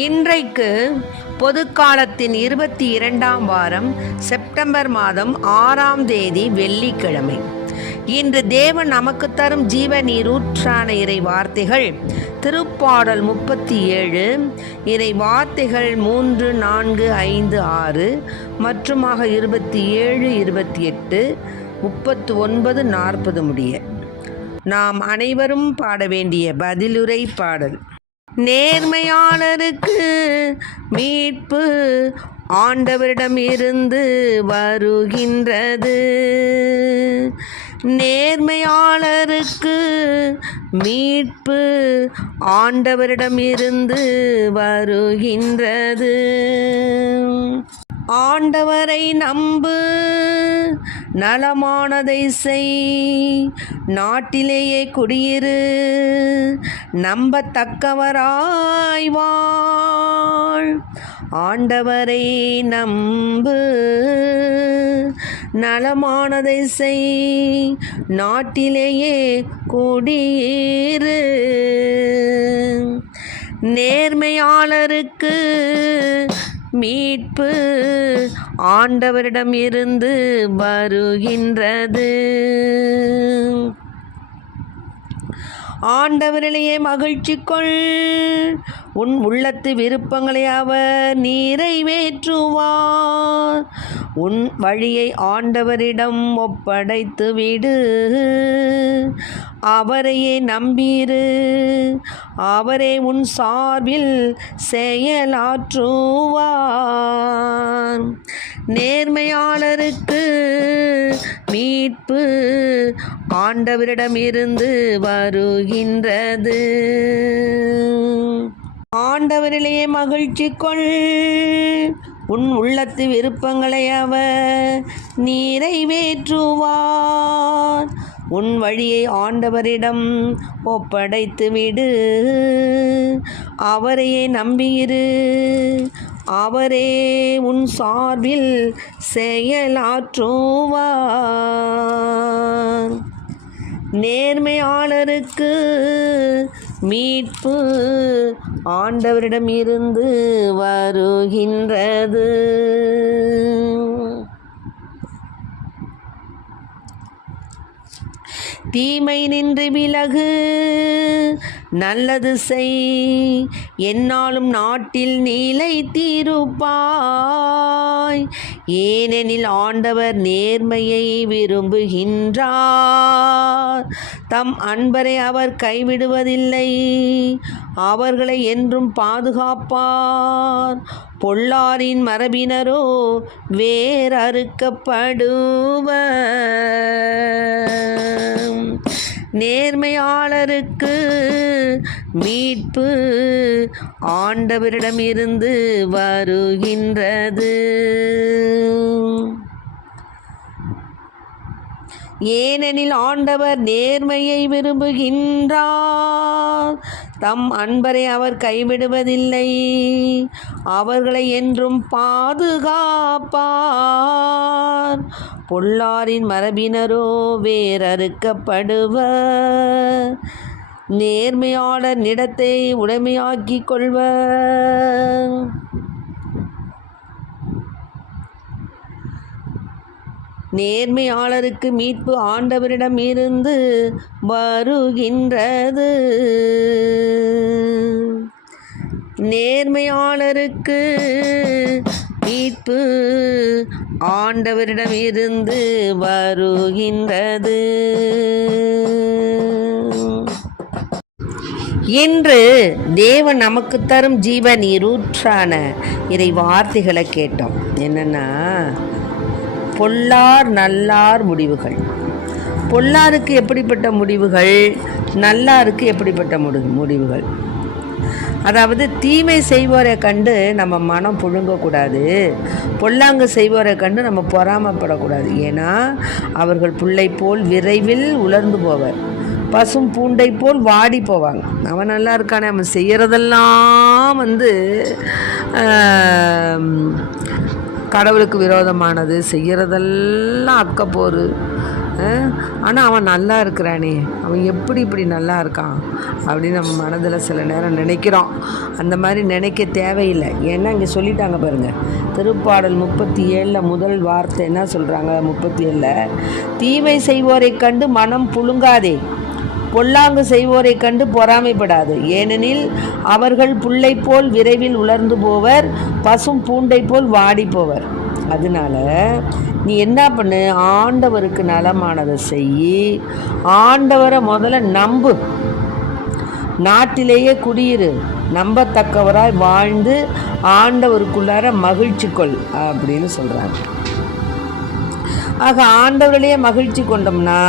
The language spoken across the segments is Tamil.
இன்றைக்கு பொதுக்காலத்தின் 22ஆம் வாரம் செப்டம்பர் மாதம் 6ஆம் தேதி வெள்ளிக்கிழமை. இன்று தேவன் நமக்கு தரும் ஜீவ நீரூற்றான இறை வார்த்தைகள் திருப்பாடல் 37, இறை வார்த்தைகள் 3, 4, 5, 6 மற்றுமாக 27, 28, 39, 40 முடிய நாம் அனைவரும் பாட வேண்டிய பதிலுரை பாடல். நேர்மையாளருக்கு மீட்பு ஆண்டவரிடம் இருந்து வருகின்றது. நேர்மையாளருக்கு மீட்பு ஆண்டவரிடம் இருந்து வருகின்றது. ஆண்டவரை நம்பு, நலமானதை செய், நாட்டிலேயே குடியிரு, நம்பத்தக்கவராய் வாழ். ஆண்டவரை நம்பு, நலமானதை செய், நாட்டிலேயே குடியிரு. நேர்மையாளருக்கு மீட்பு ஆண்டவரிடம் இருந்து வருகின்றது. ஆண்டவரிலேயே மகிழ்ச்சி கொள், உன் உள்ளத்து விருப்பங்களை அவர் நிறைவேற்றுவார். உன் வழியை ஆண்டவரிடம் ஒப்படைத்து விடு, அவரையே நம்பிரு, அவரே உன் சார்பில் செயலாற்றுவார். நேர்மையாளருக்கு மீட்பு ஆண்டவரிடம் இருந்து வருகின்றது. ஆண்டவரிலேயே மகிழ்ச்சி கொள், உன் உள்ளத்து விருப்பங்களை அவர் நிறைவேற்றுவார். உன் வழியை ஆண்டவரிடம் ஒப்படைத்து விடு, அவரையே நம்பியிரு, அவரே உன் சார்பில் செயலாற்றுவார். நேர்மையாளருக்கு மீட்பு ஆண்டவரிடம் இருந்து வருகின்றது. தீமை நின்று விலகு, நல்லது செய், எந்நாளும் நாட்டில் நிலைத்திருப்பாய். ஏனெனில் ஆண்டவர் நேர்மையை விரும்புகின்றார், தம் அன்பரை அவர் கைவிடுவதில்லை, அவர்களை என்றும் பாதுகாப்பார். பொல்லாரின் மரபினரோ வேரறுக்கப்படுவர். நேர்மையாளருக்கு மீட்பு ஆண்டவரிடம் இருந்து வருகின்றது. ஏனெனில் ஆண்டவர் நேர்மையை விரும்புகின்றார், தம் அன்பரை அவர் கைவிடுவதில்லை, அவர்களை என்றும் பாதுகாப்பார். பொல்லாரின் மரபினரோ வேரறுக்கப்படுவர். நேர்மையாளர் நிலத்தை உடைமையாக்கிக் கொள்வர். நேர்மையாளருக்கு மீட்பு ஆண்டவரிடம் இருந்து வருகின்றது. நேர்மையாளருக்கு மீட்பு ஆண்டவரிடம் இருந்து வருகின்றது. இன்று தேவன் நமக்கு தரும் ஜீவ நீரூற்றான இறை வார்த்தைகளை கேட்டோம். என்னன்னா, பொல்லார் நல்லார் முடிவுகள். பொல்லாருக்கு எப்படிப்பட்ட முடிவுகள், நல்லாருக்கு எப்படிப்பட்ட முடிவுகள்? அதாவது தீமை செய்வோரை கண்டு நம்ம மனம் புழுங்கக்கூடாது, பொல்லாங்கு செய்வோரை கண்டு நம்ம பொறாமப்படக்கூடாது. ஏன்னா அவர்கள் புல்லை போல் விரைவில் உலர்ந்து போவர், பசும் பூண்டை போல் வாடி போவாங்க. அவன் நல்லா இருக்கானே, அவன் செய்கிறதெல்லாம் கடவுளுக்கு விரோதமானது, செய்கிறதெல்லாம் அக்கப்போரு, ஆனால் அவன் நல்லா இருக்கிறானே, அவன் எப்படி இப்படி நல்லா இருக்கான் அப்படின்னு நம்ம மனதில் சில நேரம் நினைக்கிறோம். அந்த மாதிரி நினைக்க தேவையில்லை. ஏன்னா இங்கே சொல்லிட்டாங்க பாருங்கள், திருப்பாடல் 37 முதல் வார்த்தை என்ன சொல்கிறாங்க? 37 தீமை செய்வோரை கண்டு மனம் புழுங்காதே, பொல்லாங்கு செய்வோரை கண்டு பொறாமைப்படாது. ஏனெனில் அவர்கள் புல்லை போல் விரைவில் உலர்ந்து போவர், பசும் பூண்டை போல் வாடி போவர். அதனால நீ என்ன பண்ணு, ஆண்டவருக்கு நலமானதை செய், ஆண்டவரை முதல்ல நம்பு, நாட்டிலேயே குடியிரு, நம்பத்தக்கவராய் வாழ்ந்து ஆண்டவருக்குள்ளார மகிழ்ச்சி கொள் அப்படின்னு சொல்கிறாங்க. ஆக ஆண்டவரிலேயே மகிழ்ச்சி கொண்டோம்னா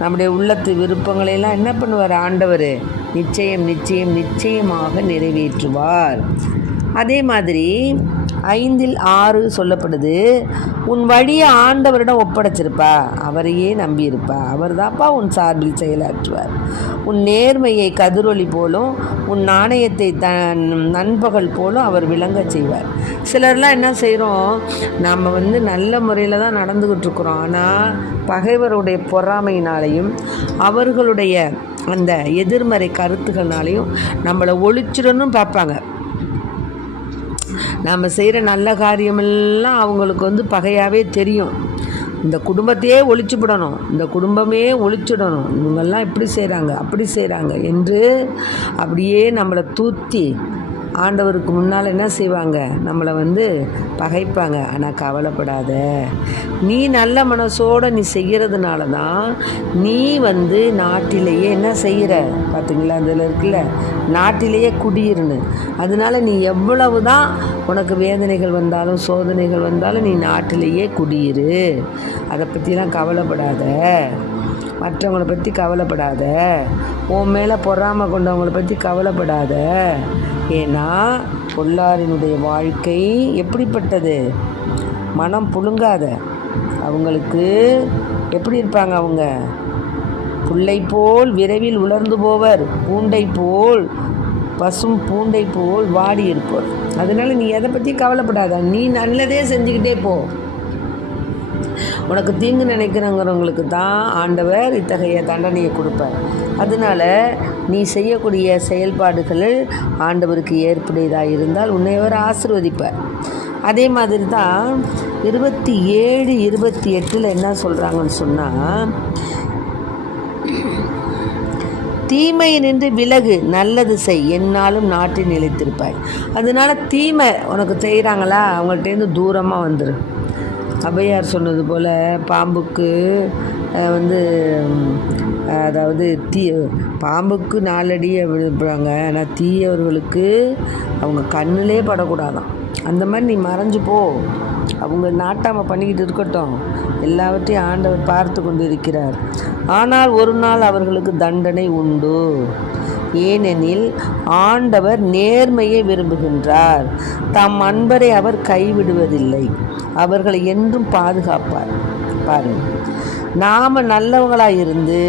நம்முடைய உள்ளத்து விருப்பங்களையெல்லாம் என்ன பண்ணுவார் ஆண்டவர்? நிச்சயம் நிச்சயம் நிச்சயமாக நிறைவேற்றுவார். அதே மாதிரி 5:6 சொல்லப்படுது, உன் வழியை ஆண்டவரிடம் ஒப்படைச்சிருப்பா, அவரையே நம்பியிருப்பா, அவர் தான்ப்பா உன் சார்பில் செயலாற்றுவார். உன் நேர்மையை கதிரொளி போலும் உன் நாணயத்தை நண்பகல் போலும் அவர் விளங்க செய்வார். சிலர்லாம் என்ன செய்கிறோம், நம்ம நல்ல முறையில் தான் நடந்துக்கிட்டு இருக்கிறோம், ஆனால் பகைவருடைய பொறாமையினாலையும் அவர்களுடைய அந்த எதிர்மறை கருத்துக்கள்னாலையும் நம்மளை ஒழிச்சிடணும் பார்ப்பாங்க. நம்ம செய்கிற நல்ல காரியமெல்லாம் அவங்களுக்கு பகையாகவே தெரியும். இந்த குடும்பத்தையே ஒழிச்சுவிடணும், இந்த குடும்பமே ஒழிச்சிடணும், இவங்கெல்லாம் இப்படி செய்கிறாங்க அப்படி செய்கிறாங்க என்று அப்படியே நம்மளை தூத்தி ஆண்டவருக்கு முன்னால் என்ன செய்வாங்க, நம்மளை பகைப்பாங்க. ஆனால் கவலைப்படாத, நீ நல்ல மனசோடு நீ செய்கிறதுனால தான் நீ நாட்டிலேயே என்ன செய்கிற பார்த்தீங்களா, அதில் இருக்குல்ல, நாட்டிலேயே குடியிருன்னு. அதனால நீ எவ்வளவு தான் உனக்கு வேதனைகள் வந்தாலும் சோதனைகள் வந்தாலும் நீ நாட்டிலேயே குடியிரு. அதை பற்றிலாம் கவலைப்படாத, மற்றவங்களை பற்றி கவலைப்படாத, உன் மேலே பொறாமை கொண்டவங்களை பற்றி கவலைப்படாத. ஏன்னா பொல்லாரினுடைய வாழ்க்கை எப்படிப்பட்டது? மனம் புழுங்காத. அவங்களுக்கு எப்படி இருப்பாங்க? அவங்க புல்லை போல் விரைவில் உலர்ந்து போவர், பூண்டை போல் பசும் பூண்டை போல் வாடி இருப்போர். அதனால நீ எதை பற்றி கவலைப்படாத, நீ நல்லதே செஞ்சுக்கிட்டே போ. உனக்கு தீங்கு நினைக்கிறவங்களுக்கு தான் ஆண்டவர் இத்தகைய தண்டனையை கொடுப்பார். அதனால நீ செய்யக்கூடிய செயல்பாடுகள் ஆண்டவருக்கு ஏற்புடையதாக இருந்தால் உன்னை அவர் ஆசீர்வதிப்பார். அதே மாதிரி தான் 27, 28 என்ன சொல்கிறாங்கன்னு சொன்னால், தீமை நின்று விலகு, நல்லது செய், என்னாலும் நாட்டில் நிலைத்திருப்பாய். அதனால தீமை உனக்கு செய்கிறாங்களா, அவங்கள்ட்டேருந்து தூரமாக வந்துடும். ஔவையார் சொன்னது போல் பாம்புக்கு அதாவது பாம்புக்கு 4 அடியை விழுப்புறாங்க, ஆனால் தீயவர்களுக்கு அவங்க கண்ணிலே படக்கூடாதான். அந்த மாதிரி நீ மறைஞ்சு போ, அவங்க நாட்டாமல் பண்ணிக்கிட்டு இருக்கட்டும், எல்லாவற்றையும் ஆண்டவர் பார்த்து கொண்டு இருக்கிறார். ஆனால் ஒரு நாள் அவர்களுக்கு தண்டனை உண்டு. ஏனெனில் ஆண்டவர் நேர்மையை விரும்புகின்றார், தம் அன்பரை அவர் கைவிடுவதில்லை, அவர்களை என்றும் பாதுகாப்பார். பாருங்கள், நாம் நல்லவங்களாக இருந்து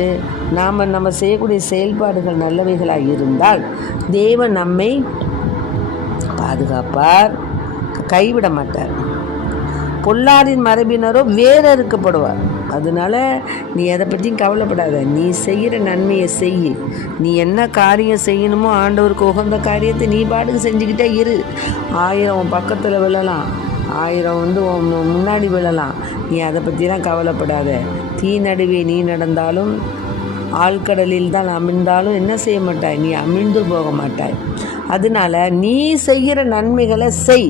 நம்ம செய்யக்கூடிய செயல்பாடுகள் நல்லவைகளாக இருந்தால் தேவன் நம்மை பாதுகாப்பார், கைவிட மாட்டார். பொல்லாரின் மரபினரோ வேறறுக்கப்படுவார். அதனால் நீ எதை பற்றியும் கவலைப்படாத, நீ செய்கிற நன்மையை செய். நீ என்ன காரியம் செய்யணுமோ ஆண்டவருக்கு உகந்த காரியத்தை நீ பாட்டுக்கு செஞ்சுக்கிட்டே இரு. 1000 உன் பக்கத்தில் விழலாம், 1000 உன் முன்னாடி விழலாம், நீ அதை பற்றிலாம் கவலைப்படாத. தீ நடுவே நீ நடந்தாலும் ஆழ்கடலில் தான் அமிழ்ந்தாலும் என்ன செய்ய மாட்டாய், நீ அமிழ்ந்து போக மாட்டாய். அதனால் நீ செய்கிற நன்மைகளை செய்,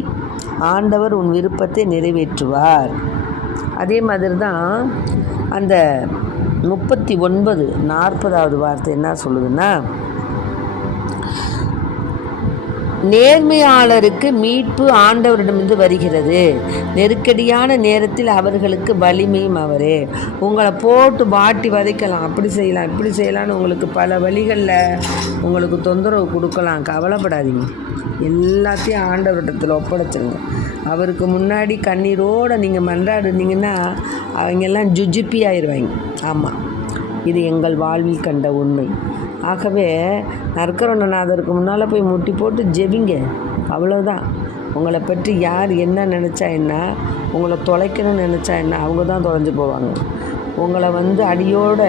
ஆண்டவர் உன் விருப்பத்தை நிறைவேற்றுவார். அதே மாதிரி தான் அந்த 39, 40வது வார்த்தை என்ன சொல்லுதுன்னா, நேர்மையாளருக்கு மீட்பு ஆண்டவரிடமிருந்து வருகிறது, நெருக்கடியான நேரத்தில் அவர்களுக்கு வலிமையும் அவரே. உங்களை போட்டு வாட்டி வதைக்கலாம், அப்படி செய்யலாம் இப்படி செய்யலான்னு உங்களுக்கு பல வழிகளில் உங்களுக்கு தொந்தரவு கொடுக்கலாம். கவலைப்படாதீங்க, எல்லாத்தையும் ஆண்டவரிடத்தில் ஒப்படைச்சிருங்க. அவருக்கு முன்னாடி கண்ணீரோடு நீங்கள் மன்றாடுனீங்கன்னா அவங்கெல்லாம் ஜுஜிப்பி ஆயிடுவாங்க. ஆமாம், இது எங்கள் வாழ்வில் கண்ட உண்மை. ஆகவே நற்கருணநாதருக்கு முன்னால் போய் முட்டி போட்டு ஜெபிங்க, அவ்வளோதான். உங்களை பற்றி யார் என்ன நினச்சா என்ன, உங்களை தொலைக்கணும்னு நினச்சா என்ன, அவங்க தான் தொலைஞ்சு போவாங்க. உங்களை அடியோட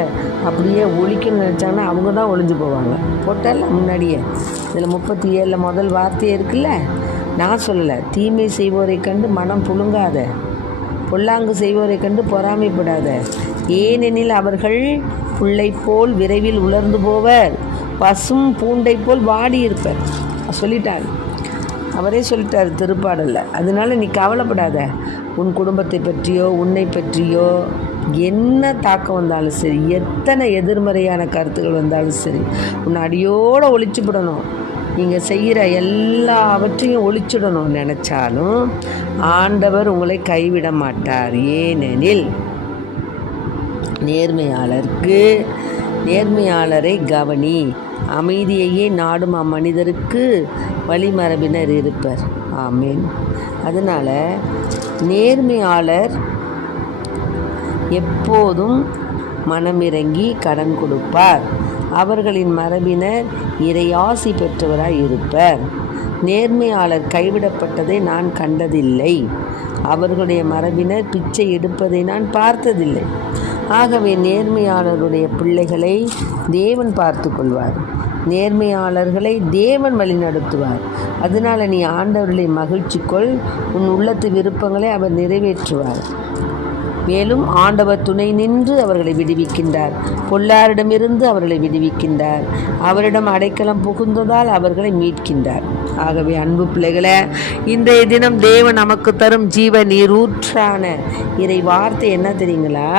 அப்படியே ஒழிக்கணும்னு நினச்சாங்கன்னா அவங்க தான் ஒழிஞ்சு போவாங்க. போட்டால முன்னாடியே இதில் 37 முதல் வார்த்தையே இருக்குல்ல. நான் சொல்லலை, தீமை செய்வோரை கண்டு மனம் புழுங்காத, பொல்லாங்கு செய்வோரை கண்டு பொறாமைப்படாத, ஏனெனில் அவர்கள் புல்லை போல் விரைவில் உலர்ந்து போவர், பசும் பூண்டை போல் வாடி இருப்பர். சொல்லிட்டார், அவரே சொல்லிட்டார் திருப்பாடலில். அதனால நீ கவலைப்படாத. உன் குடும்பத்தை பற்றியோ உன்னை பற்றியோ என்ன தாக்கம் வந்தாலும் சரி, எத்தனை எதிர்மறையான கருத்துக்கள் வந்தாலும் சரி, உன்னை அடியோடு ஒழிச்சுவிடணும். நீங்கள் செய்கிற எல்லாவற்றையும் ஒழிச்சுடணும் நினச்சாலும் ஆண்டவர் உங்களை கைவிட மாட்டார். ஏனெனில் நேர்மையாளரை கவனி, அமைதியையே நாடும் அம்மனிதருக்கு வழிமரபினர் இருப்பர். ஆமீன். அதனால் நேர்மையாளர் எப்போதும் மனமிறங்கி கடன் கொடுப்பார். அவர்களின் மரபினர் இறையாசி பெற்றவராய் இருப்பர். நேர்மையாளர் கைவிடப்பட்டதை நான் கண்டதில்லை, அவர்களுடைய மரபினர் பிச்சை எடுப்பதை நான் பார்த்ததில்லை. ஆகவே நேர்மையாளருடைய பிள்ளைகளை தேவன் பார்த்து கொள்வார், நேர்மையாளர்களை தேவன் வழி நடத்துவார். அதனால் நீ ஆண்டவர்களை மகிழ்ச்சிக்கொள், உன் உள்ளத்து விருப்பங்களை அவர் நிறைவேற்றுவார். மேலும் ஆண்டவர் துணை நின்று அவர்களை விடுவிக்கின்றார், பொல்லாரிடமிருந்து அவர்களை விடுவிக்கின்றார், அவரிடம் அடைக்கலம் புகுந்ததால் அவர்களை மீட்கின்றார். ஆகவே அன்பு பிள்ளைகளே, இன்றைய தினம் தேவன் நமக்கு தரும் ஜீவ நீரூற்றான இறை வார்த்தை என்ன தெரியுங்களா?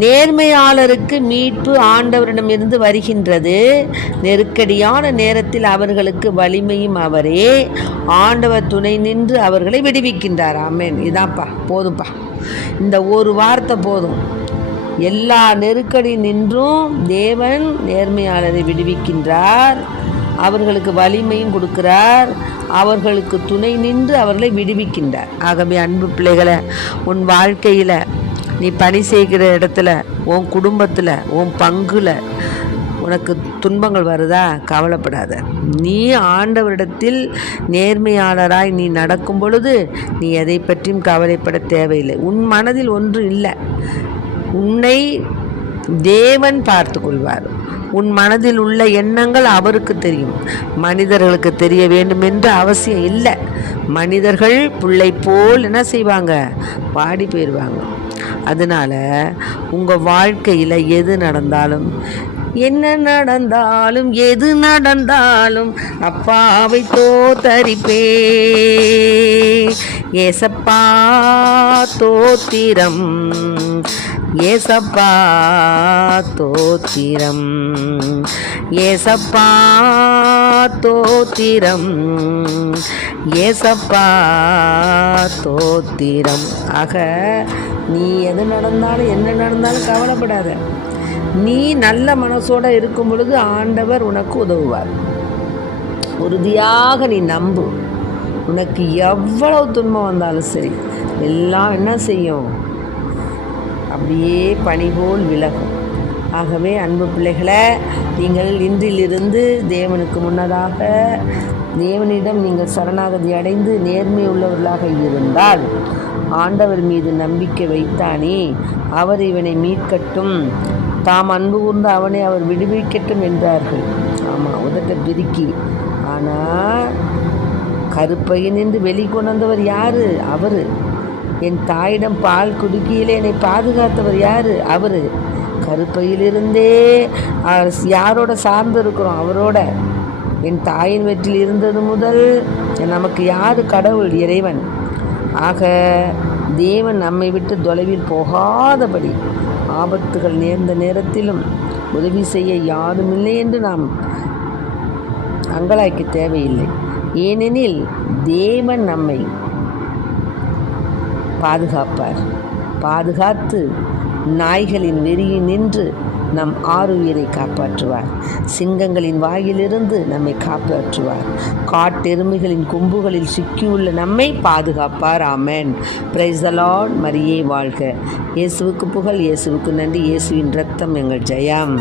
நேர்மையாளருக்கு மீட்பு ஆண்டவரிடமிருந்து வருகின்றது. நெருக்கடியான நேரத்தில் அவர்களுக்கு வலிமையும் அவரே. ஆண்டவர் துணை நின்று அவர்களை விடுவிக்கின்றார். ஆமென். இதான்ப்பா, போதும்ப்பா, இந்த ஒரு வார்த்தை போதும். எல்லா நெருக்கடி நின்றும் தேவன் நேர்மையாளரை விடுவிக்கின்றார், அவர்களுக்கு வலிமையும் கொடுக்கிறார், அவர்களுக்கு துணை நின்று அவர்களை விடுவிக்கின்றார். ஆகவே அன்பு பிள்ளைகளை, உன் வாழ்க்கையில் நீ பணி செய்கிற இடத்துல, உன் குடும்பத்தில், உன் பங்குல உனக்கு துன்பங்கள் வருதா? கவலைப்படாத. நீ ஆண்டவரிடத்தில் நேர்மையாளராய் நீ நடக்கும் பொழுது நீ எதை பற்றியும் கவலைப்பட தேவையில்லை. உன் மனதில் ஒன்று இல்லை, உன்னை தேவன் பார்த்து கொள்வார். உன் மனதில் உள்ள எண்ணங்கள் அவருக்கு தெரியும், மனிதர்களுக்கு தெரிய வேண்டும் என்று அவசியம் இல்லை. மனிதர்கள் புல்லை போல் என்ன செய்வாங்க? வாடி போயிடுவாங்க. அதனால் உங்கள் வாழ்க்கையில் எது நடந்தாலும், என்ன நடந்தாலும், எது நடந்தாலும் அப்பாவை தோத்தரிப்பே. ஏசப்பா தோத்திரம், ஏசப்பா தோத்திரம், ஏசப்பா தோத்திரம், ஏசப்பா தோத்திரம். ஆக நீ எது நடந்தாலும் என்ன நடந்தாலும் கவலைப்படாத. நீ நல்ல மனசோடு இருக்கும் பொழுது ஆண்டவர் உனக்கு உதவுவார். உறுதியாக நீ நம்பு. உனக்கு எவ்வளவு துன்பம் வந்தாலும் சரி, எல்லாம் என்ன செய்யும்? அப்படியே பனி போல் விலகும். ஆகவே அன்பு பிள்ளைகளை, நீங்கள் இன்றிலிருந்து தேவனுக்கு முன்னதாக தேவனிடம் நீங்கள் சரணாகதி அடைந்து நேர்மை உள்ளவர்களாக இருந்தால், ஆண்டவர் மீது நம்பிக்கை வைத்தானே அவர் இவனை மீட்கட்டும், தாம் அன்பு கூர்ந்து அவனை அவர் விடுவிக்கட்டும் என்றார்கள். ஆமாம், உதட்ட பிரிக்கி. ஆனால் கருப்பையினின்று வெளிக்கொண்டு வந்தவர் யார்? அவர். என் தாயிடம் பால் குடுக்கியிலே என்னை பாதுகாத்தவர் யார்? அவர். கருப்பையிலிருந்தே யாரோட சார்ந்து இருக்கிறோம்? அவரோட. என் தாயின் வயிற்றில் இருந்தது முதல் நமக்கு யார் கடவுள்? இறைவன். ஆக தேவன் நம்மை விட்டு தொலைவில் போகாதபடி ஆபத்துகள் நேர்ந்த நேரத்திலும் உதவி செய்ய யாருமில்லை என்று நாம் அங்கலாய்க்க தேவையில்லை. ஏனெனில் தேவன் நம்மை பாதுகாப்பார். பாதுகாத்து நாய்களின் வெறியில் நின்று நம் ஆருயிரை காப்பாற்றுவார். சிங்கங்களின் வாயிலிருந்து நம்மை காப்பாற்றுவார். காட்டெருமைகளின் கொம்புகளில் சிக்கியுள்ள நம்மை பாதுகாப்பார். ஆமென். Praise the lord. மரியே வாழ்க. இயேசுவுக்கு புகழ், இயேசுவுக்கு நன்றி. இயேசுவின் இரத்தம் எங்கள் ஜெயம்.